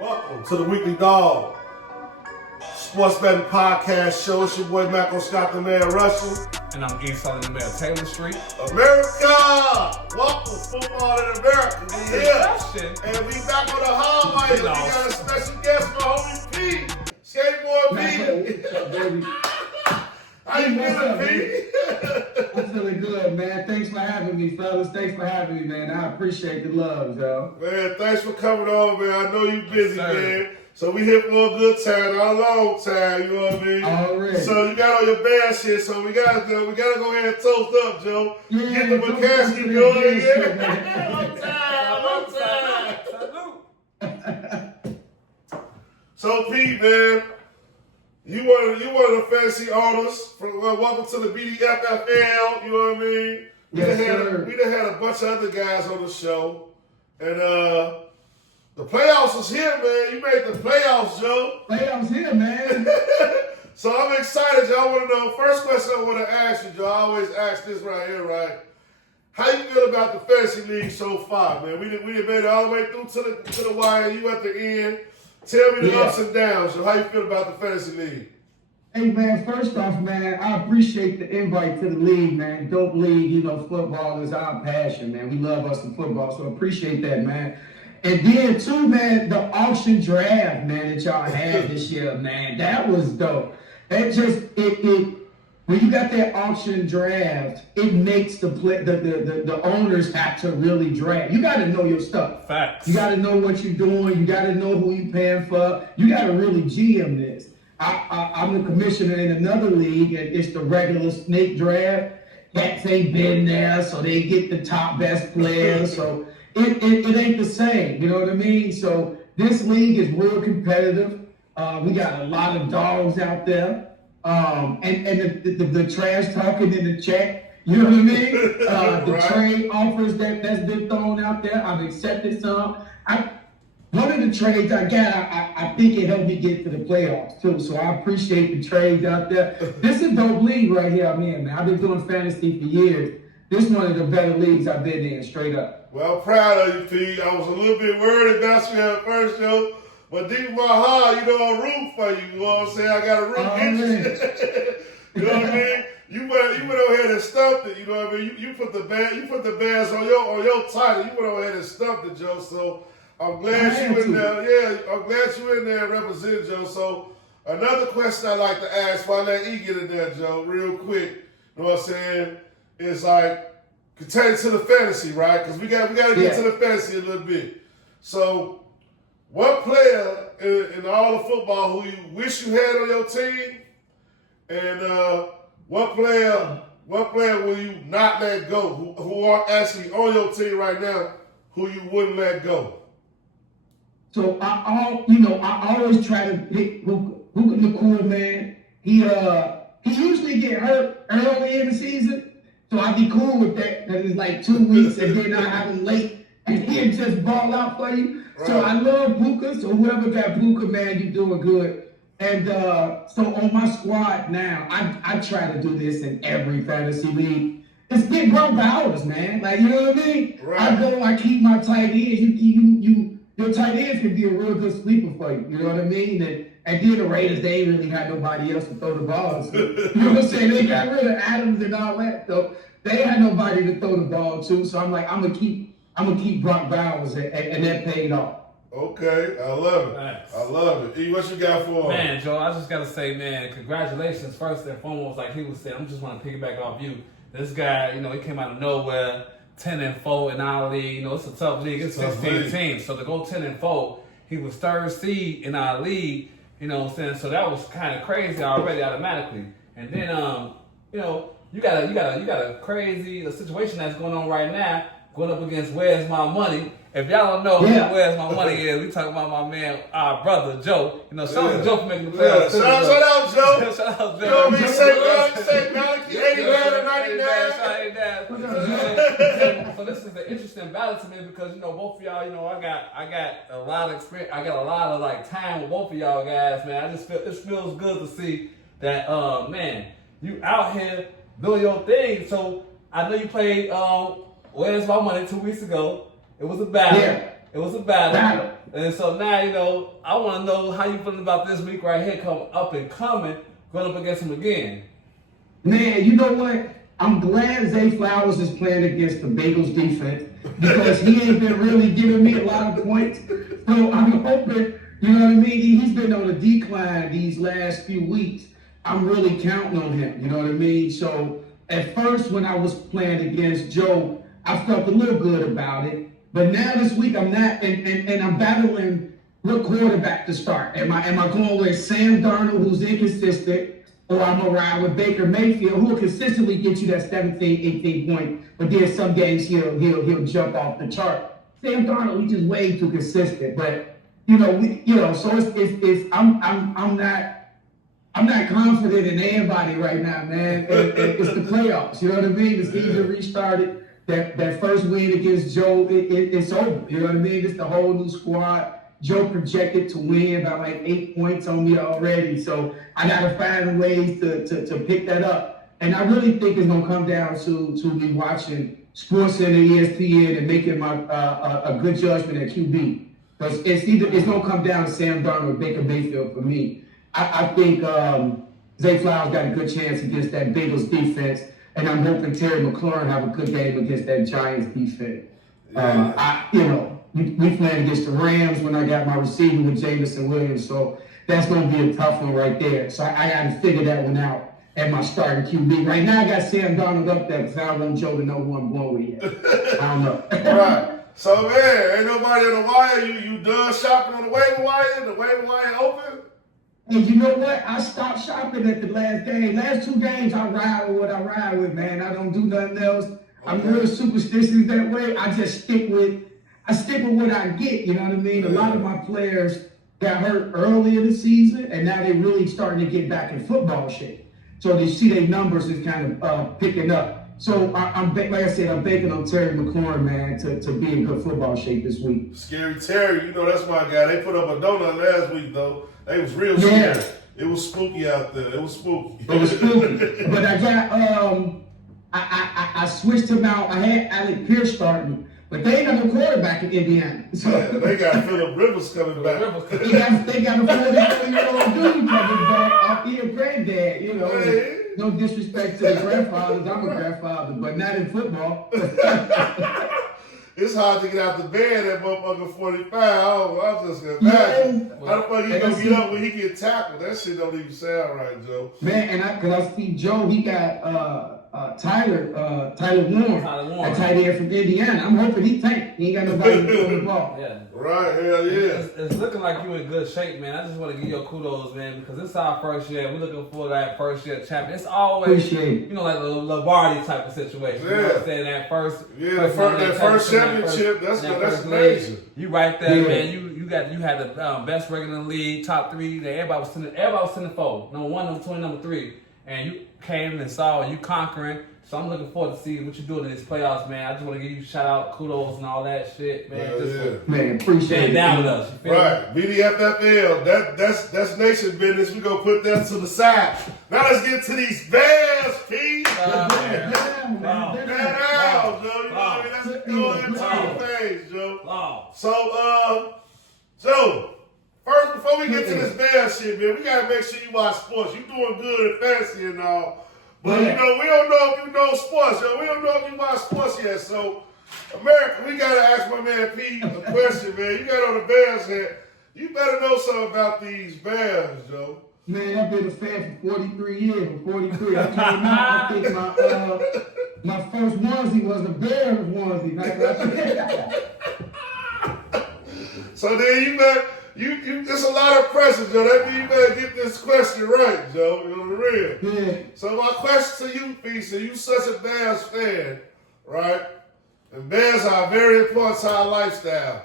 Welcome to the Weekly Dog Sports Betting Podcast Show. It's your boy Macko Scott, the man Russell. And I'm East Salim, the man Taylor Street. America! Welcome, football in America. We here. And we back on the hallway. We got a special guest for homie P. Skateboard P. How you feeling, P? I'm feeling good, man. Thanks for having me, fellas. Thanks for having me, man. I appreciate the love, yo. Man, thanks for coming on, man. I know you busy, Yes, man. So we here for a good time, not a long time, you know what I mean? Already. So you got all your bad shit, so we gotta go ahead and toast up, Joe. Yeah, Get the McCaskey going, yeah. Long time. So Pete, man, you one of the fantasy owners. Welcome to the BDFFL, you know what I mean? Yes, We done had a bunch of other guys on the show, and the playoffs is here, man. You made the playoffs, Joe. Playoffs here, man. So I'm excited, Joe. I want to know, first question I want to ask you, Joe, I always ask this right here, right? How you feel about the fantasy league so far, man? We done made it all the way through to the wire. You at the end. Tell me the ups and downs, Joe. How you feel about the fantasy league? Hey, man, first off, man, I appreciate the invite to the league, man. Dope league, you know, football is our passion, man. We love us in football, so appreciate that, man. And then, too, man, the auction draft, man, that y'all had this year, man, that was dope. That just, when you got that auction draft, it makes the owners have to really draft. You got to know your stuff. Facts. You got to know what you're doing. You got to know who you're paying for. You got to really GM this. I'm the commissioner in another league, and it's the regular snake draft. Cats ain't been there, so they get the top best players. So it ain't the same, you know what I mean? So this league is real competitive. We got a lot of dogs out there. And the trash talking in the chat, you know what I mean? The Right. trade offers that's been thrown out there, I've accepted some. One of the trades I got, I think it helped me get to the playoffs too. So I appreciate the trades out there. This is a dope league right here I'm in, man. I've been doing fantasy for years. This is one of the better leagues I've been in, straight up. Well, proud of you, Pete. I was a little bit worried about you at first, Joe. But deep in my heart, you know, I'm rooting for you. You know what I'm saying? I got a root interest. You know what I mean? You went over here and stumped it. You know what I mean? You put the bands on your title. You went over here and stumped it, Joe. So I'm glad you in there. Yeah, I'm glad you in there and representing, Joe. So another question I like to ask, while I let E get in there, Joe, real quick. You know what I'm saying? Is like pertaining to the fantasy, right? Because we got to get to the fantasy a little bit. So, what player in all of football who you wish you had on your team, and what player will you not let go? Who are actually on your team right now, who you wouldn't let go? So I always try to pick Puka Nacua, man. He usually get hurt early in the season, so I'd be cool with that because it's like 2 weeks and then I have him late and he'll just ball out for you. Right. So I love Puka. So whoever got Puka, man, you doing good. And so on my squad now, I try to do this in every fantasy league. It's get Brock Bowers, man. Like, you know what I mean? Right. I keep my tight ends. Your tight ends can be a real good sleeper for you. You know what I mean? And then the Raiders, they ain't really had nobody else to throw the ball. So, you know what I'm saying? They got rid of Adams and all that. So they had nobody to throw the ball to. So I'm like, I'm gonna keep Brock Bowers, and that paid off. Okay, I love it. Nice. I love it. E, what you got for him? Man, Joe, I just got to say, man, congratulations first and foremost. Like he was saying, I'm just want to piggyback off you. This guy, you know, he came out of nowhere, 10-4 in our league. You know, it's a tough league. It's 16 teams. So to go 10-4, he was third seed in our league. You know what I'm saying? So that was kind of crazy already automatically. And then, you know, you got a crazy situation that's going on right now, going up against Where's My Money. If y'all don't know who Where's My Money is, we talking about my man, our brother, Joe. You know, shout out to Joe for making the playoffs. Shout out, Joe. Shout out, Joe. You know what I mean? Say Maliki, 89 and 99. So this is an interesting battle to me because, you know, both of y'all, you know, I got a lot of experience. I got a lot of, like, time with both of y'all guys, man. I just feel, it feels good to see that, man, you out here doing your thing. So I know you played Where's My Money 2 weeks ago. It was a battle. Yeah. It was a battle. And so now, you know, I want to know how you feeling about this week right here, coming up and coming, going up against him again. Man, you know what? I'm glad Zay Flowers is playing against the Bengals defense because he ain't been really giving me a lot of points. So I'm hoping, you know what I mean? He's been on a decline these last few weeks. I'm really counting on him, you know what I mean? So at first when I was playing against Joe, I felt a little good about it. But now this week I'm not, and I'm battling what quarterback to start. Am I going with Sam Darnold, who's inconsistent, or I'm going to ride with Baker Mayfield, who will consistently get you that 17, 18 point, but then some games he'll jump off the chart. Sam Darnold, he's just way too consistent. But so I'm not confident in anybody right now, man. It's the playoffs, you know what I mean? The season restarted. That first win against Joe, it's over. You know what I mean? It's the whole new squad. Joe projected to win by like 8 points on me already. So I got to find ways to pick that up. And I really think it's going to come down to me watching SportsCenter, ESPN, and making my a good judgment at QB. Because it's going to come down to Sam Darnold or Baker Mayfield for me. I think Zay Flowers got a good chance against that Bengals defense. And I'm hoping Terry McLaurin have a good game against that Giants defense. We playing against the Rams when I got my receiver with Jamison Williams, so that's going to be a tough one right there. So I got to figure that one out at my starting QB. Right now I got Sam Darnold up there because I don't want Joe to know who I'm going with yet. I don't know. Right. So, man, ain't nobody on the wire. You done shopping on the waiver wire? The waiver wire open? And you know what? I stopped shopping at the last game. Last 2 games, I ride with what I ride with, man. I don't do nothing else. Okay. I'm real superstitious that way. I just stick with what I get, you know what I mean? A lot of my players got hurt early in the season, and now they're really starting to get back in football shape. So they see their numbers is kind of picking up. So like I said, I'm banking on Terry McLaurin, man, to be in good football shape this week. Scary Terry, you know that's my guy. They put up a donut last week, though. They was real scary. It was spooky out there. It was spooky. But I got I switched him out. I had Alec Pierce starting, but they ain't got no quarterback in Indiana. So they got Phillip Rivers coming back. They got a 44-year-old dude coming back off your granddad. You know, hey. No disrespect to the grandfathers. I'm a grandfather, but not in football. It's hard to get out the bed at motherfucker 45. I'm just gonna imagine. How the fuck he gonna get up when he get tackled? That shit don't even sound right, Joe. Man, because I see Joe, he got Tyler Warren, a tight end from Indiana. I'm hoping he tank. He ain't got nobody to throw the ball. Yeah. Right, hell yeah. It's looking like you in good shape, man. I just want to give you kudos, man, because it's our first year. We're looking for that first year champion. It's always, like a Lombardi type of situation. Yeah. You know what I'm saying? That first championship, that's amazing. You right there, man. You had the best record in the league, top 3. Everybody was 10-4. Number 1, number 2, and number 3. And you came and saw you conquering. So I'm looking forward to seeing what you're doing in these playoffs, man. I just want to give you a shout out, kudos, and all that shit, man. Man, appreciate it. Down with us. Right, BDFFL. That's nation business. We gonna put that to the side. Now let's get to these Bears, Pete. Man, out, Joe. You know what I mean? Let's go into the things, Joe. So, Joe. First, before we get to this Bears shit, man, we gotta make sure you watch sports. You doing good at fantasy and all. But, we don't know if you know sports, yo. We don't know if you watch sports yet. So, America, we got to ask my man Pete a question, man. You got on the Bears hat. You better know something about these Bears, Joe. Man, I've been a fan for 43 years. 43. I came out, I think my first onesie was a Bears onesie. So then you better... there's a lot of pressure, Joe. That means you better get this question right, Joe. You know the real. Yeah. So my question to you, Pete, you such a Bears fan, right? And Bears are very important to our lifestyle.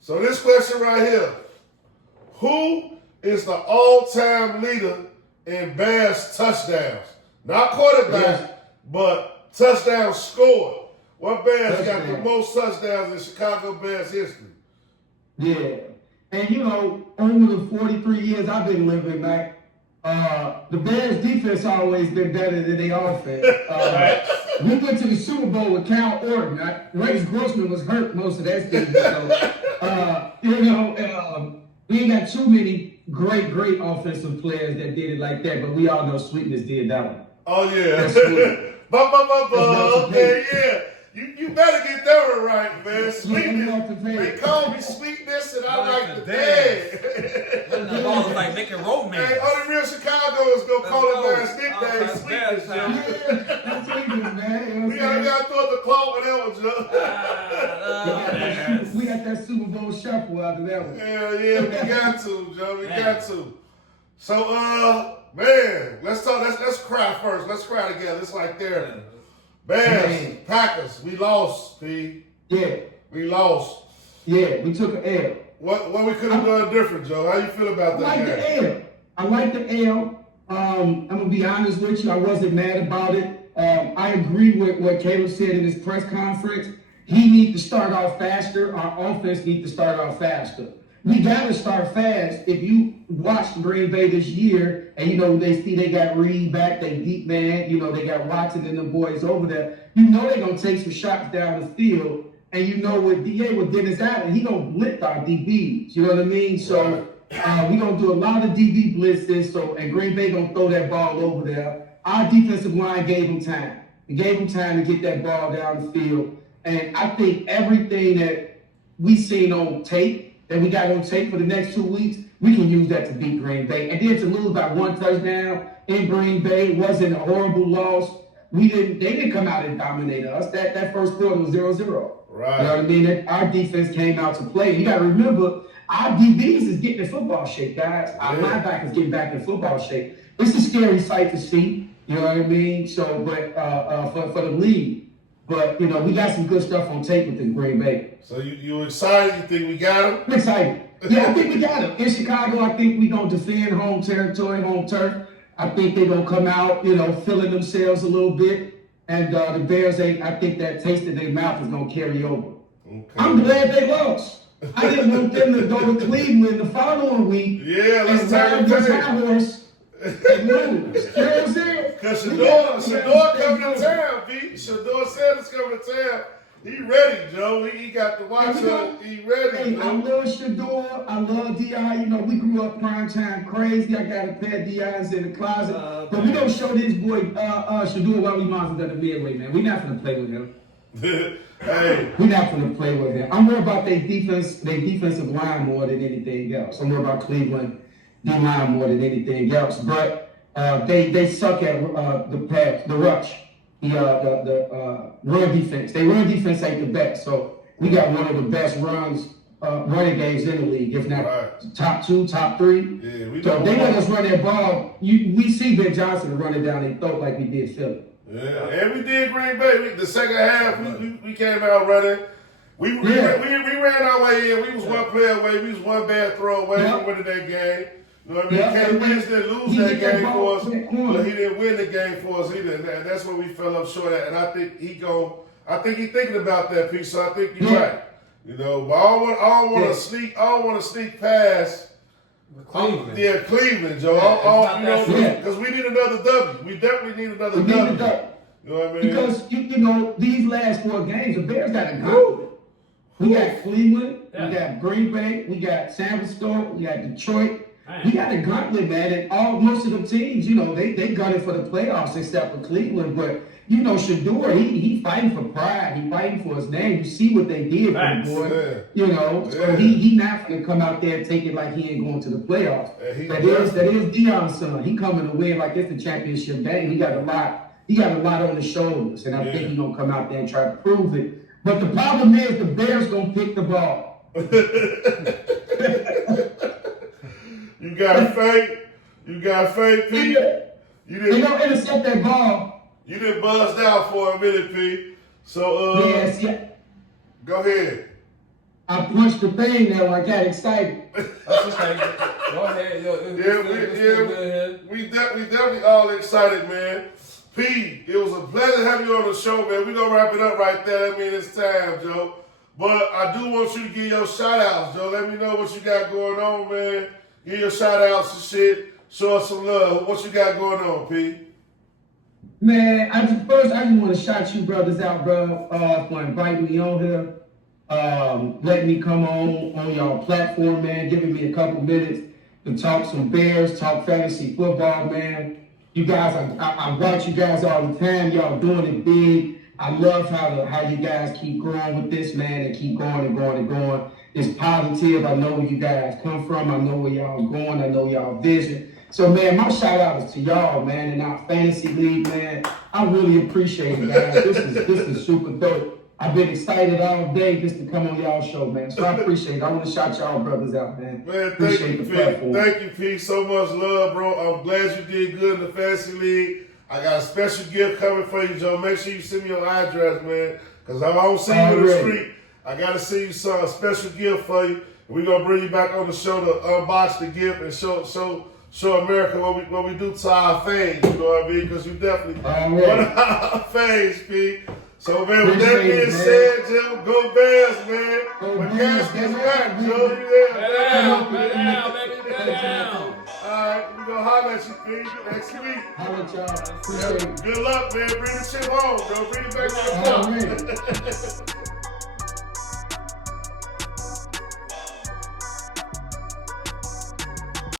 So this question right here. Who is the all-time leader in Bears touchdowns? Not quarterback, but touchdowns scored. What Bears got the most touchdowns in Chicago Bears history? Yeah. And over the 43 years I've been living back, the Bears defense always been better than their offense. We went to the Super Bowl with Cal Orton. Rex Grossman was hurt most of that season. So, we ain't got too many great offensive players that did it like that, but we all know Sweetness did that one. Oh, yeah. That's Sweetness. Okay, yeah. You better get that one right, man. Sweetness. They call me Sweetness, and I like the dance. The ball was like making romance. Hey, only real Chicagoans gonna call it man's nickname Sweetness, Joe. Yeah, Sweetness, man. We gotta throw the claw with that one, Joe. We got that Super Bowl shuffle after that one. Yeah, we got to, Joe. We got to. So, man, let's talk. Let's cry first. Let's cry together. It's like there. Bears, Packers, we lost, P. Yeah. We lost. Yeah, we took an L. What we could have done different, Joe? How you feel about that? I like the L. I'm gonna be honest with you. I wasn't mad about it. I agree with what Caleb said in his press conference. He needs to start off faster. Our offense needs to start off faster. We gotta start fast. If you watch Green Bay this year, and they got Reed back, they deep man, they got Watson and the boys over there. They're gonna take some shots down the field, and with Dennis Allen, he gonna blitz our DBs. You know what I mean? So we gonna do a lot of DB blitzes. And Green Bay gonna throw that ball over there. Our defensive line gave them time. It gave them time to get that ball down the field, and I think everything that we seen on tape. That we got on tape for the next 2 weeks, we can use that to beat Green Bay. And then to lose by 1 touchdown in Green Bay wasn't a horrible loss. They didn't come out and dominate us. That first quarter was 0-0. Right. You know what I mean? Our defense came out to play. You got to remember, our DBs is getting in football shape, guys. Our linebackers getting back in football shape. It's a scary sight to see. You know what I mean? So, but for the league. But, we got some good stuff on tape with the Green Bay. So you excited? You think we got him? I'm excited. Yeah, I think we got him. In Chicago, I think we're going to defend home territory, home turf. I think they're going to come out, feeling themselves a little bit. And the Bears, I think that taste in their mouth is going to carry over. Okay. I'm glad they lost. I didn't want them to go to Cleveland the following week. Yeah, let's ride this high horse and lose. You know what I'm saying? Because Shador coming to town, Pete. Shador said it's coming to town. He ready, Joe. He got the watch on. He ready. Hey, I love Shador. I love D.I. We grew up prime time crazy. I got a pair of D.I.s in the closet. But we don't show this boy Shador while we monsters at the midway, man. We're not going to play with him. Hey. We're not going to play with him. I'm more about their defensive line more than anything else. I'm more about Cleveland D-line more than anything else. But they suck at the rush. The run defense. Their run defense ain't the best. So we got one of the best running games in the league, if not top 2, top 3. Yeah, so if they let us run that ball, we see Ben Johnson run it down their throat like we did Philly. Yeah, and we did Green Bay. The second half, we came out running. We ran our way in. We was one play away. We was one bad throw away from winning that game. You know what I mean? Caleb Williams didn't lose that game for us, but he didn't win the game for us either. And that's where we fell up short at. And I think he's thinking about that piece. So I think you're right. But I don't want to sneak past Cleveland, Joe. Because we need another W. We definitely need another W. You know what I mean? Because these last 4 games, the Bears got a gauntlet. We got Cleveland, we got Green Bay, we got San Francisco, we got Detroit. We got a gauntlet, man, and most of the teams, they gunning for the playoffs except for Cleveland. But Shador, he fighting for pride, he fighting for his name. You see what they did for the boy, So he not gonna come out there and take it like he ain't going to the playoffs. That is Deion's son. He coming to win like it's the championship game. He got a lot on his shoulders, and I think he's gonna come out there and try to prove it. But the problem is the Bears gonna pick the ball. You got faith. Pete. They don't intercept that ball. You didn't buzz out for a minute, Pete. So, go ahead. I punched the thing there. I got excited. Go ahead. We definitely all excited, man. Pete, it was a pleasure having you on the show, man. We're going to wrap it up right there. That means it's time, Joe. But I do want you to give your shout-outs, Joe. Let me know what you got going on, man. Give your shout-outs and shit. Show us some love. What you got going on, Pete? Man, I just want to shout you brothers out, bro, for inviting me on here. Letting me come on y'all platform, man, giving me a couple minutes to talk some Bears, talk fantasy football, man. You guys, I watch you guys all the time. Y'all doing it big. I love how you guys keep growing with this, man, and keep going and going and going. It's positive. I know where you guys come from. I know where y'all going. I know y'all vision. So, man, my shout out is to y'all, man, in our fantasy league, man. I really appreciate it, guys. This is super dope. I've been excited all day just to come on y'all show, man. So I appreciate it. I want to shout y'all brothers out, man. Man, appreciate the platform. Thank you, P. So much love, bro. I'm glad you did good in the fantasy league. I got a special gift coming for you, Joe. Make sure you send me your address, man. Because I don't see you in the street. I got to send you a special gift for you. We're going to bring you back on the show to unbox the gift and show America what we do to our fans. You know what I mean? Because you definitely one of our fans, P. So, man, with that being said, Jim, go Bears, man. But Cash is back, Joe. You there? Bet down, baby, bet down. All right, we're going to holler at you, P, next week. Holler at y'all. Appreciate it. Good luck, man. Bring the shit home, bro. Bring it back to the show.